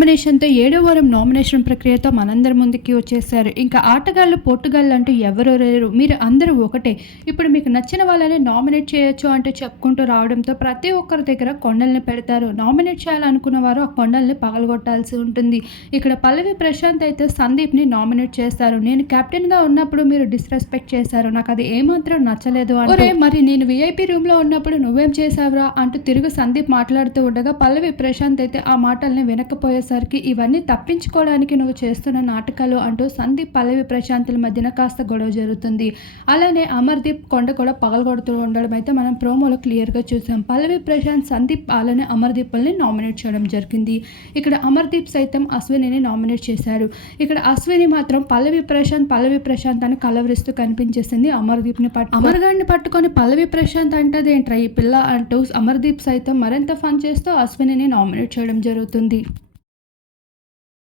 నామినేషన్తో ఏడో వారం నామినేషన్ ప్రక్రియతో మనందరి ముందుకి వచ్చేసారు ఇంకా ఆటగాళ్ళు పోటుగాళ్ళు అంటూ ఎవరు లేరు. మీరు అందరూ ఒకటే. ఇప్పుడు మీకు నచ్చిన వాళ్ళని నామినేట్ చేయొచ్చు అంటూ చెప్పుకుంటూ రావడంతో ప్రతి ఒక్కరి దగ్గర కొండల్ని పెడతారు. నామినేట్ చేయాలనుకున్న వారు ఆ కొండల్ని పగలగొట్టాల్సి ఉంటుంది. ఇక్కడ పల్లవి ప్రశాంత్ అయితే సందీప్ని నామినేట్ చేస్తారు. నేను కెప్టెన్గా ఉన్నప్పుడు మీరు డిస్రెస్పెక్ట్ చేశారు. నాకు అది ఏమాత్రం నచ్చలేదు అంటే మరి నేను విఐపి రూమ్లో ఉన్నప్పుడు నువ్వేం చేసావురా అంటూ తిరుగు సందీప్ మాట్లాడుతూ ఉండగా పల్లవి ప్రశాంత్ అయితే ఆ మాటల్ని వచ్చేసరికి ఇవన్నీ తప్పించుకోవడానికి నువ్వు చేస్తున్న నాటకాలు అంటూ సందీప్ పల్లవి ప్రశాంతుల మధ్యన కాస్త గొడవ జరుగుతుంది. అలానే అమర్దీప్ కొండ కూడా పగలగొడుతూ ఉండడం అయితే మనం ప్రోమోలో క్లియర్గా చూసాం. పల్లవి ప్రశాంత్ సందీప్ అలానే అమర్దీప్ని నామినేట్ చేయడం జరిగింది. ఇక్కడ అమర్దీప్ సైతం అశ్వినిని నామినేట్ చేశారు. ఇక్కడ అశ్విని మాత్రం పల్లవి ప్రశాంత్ పల్లవి ప్రశాంత్ అని కలవరిస్తూ కనిపించేసింది అమర్దీప్ని పట్టు అమర్గాడిని పట్టుకొని పల్లవి ప్రశాంత్ అంటది ఏంట్రా ఈ పిల్ల అంటూ అమర్దీప్ సైతం మరింత ఫన్ చేస్తూ అశ్వినిని నామినేట్ చేయడం జరుగుతుంది.